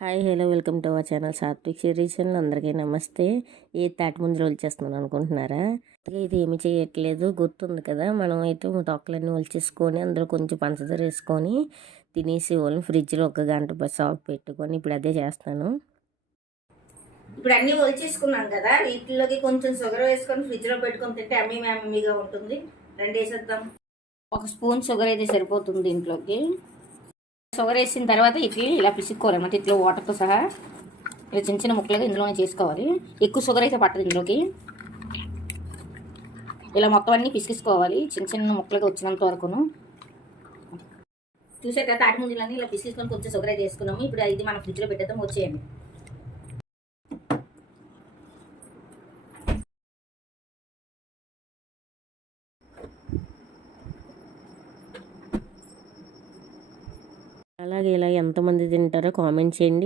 Hi hello welcome to our channel Satvik series channel. అందరికీ నమస్తే. ఏ తాటి ముందు వచ్చేస్తున్నాను అనుకుంటున్నారా? ఇది ఏమి చేయట్లేదు, గుర్తుంది కదా, మనం అయితే తొక్కలన్నీ ఒలిచేసుకొని అందులో కొంచెం పంచదార వేసుకొని తినేసి వాళ్ళని ఫ్రిడ్జ్లో 1 గంట సాఫ్ పెట్టుకొని ఇప్పుడు అదే చేస్తాను. ఇప్పుడు అన్నీ ఒలిచేసుకున్నాం కదా, వీటిలోకి కొంచెం షుగర్ వేసుకొని ఫ్రిడ్జ్లో పెట్టుకొని తింటే అమ్మీగా ఉంటుంది. రెండు వేసేద్దాం. 1 స్పూన్ షుగర్ అయితే సరిపోతుంది దీంట్లోకి. షుగర్ వేసిన తర్వాత ఇడ్లీ ఇలా పిసుక్కోవాలన్నమాట. ఇట్లా వాటర్తో సహా ఇలా చిన్న చిన్న ముక్కలుగా ఇందులోనే చేసుకోవాలి. ఎక్కువ షుగర్ అయితే పట్టదు ఇందులోకి. ఇలా మొత్తం అన్నీ పిసికిసుకోవాలి చిన్న చిన్న ముక్కలుగా వచ్చినంత వరకును. చూసాక తాటి ముందులన్నీ ఇలా పిసికిసుకొని కొంచెం షుగర్ అయితే వేసుకున్నాము. ఇప్పుడు ఇది మనం ఫ్రిడ్జ్లో పెట్టేద్దాం. వచ్చేయండి. అలాగే ఇలా ఎంతమంది తింటారో కామెంట్ చేయండి.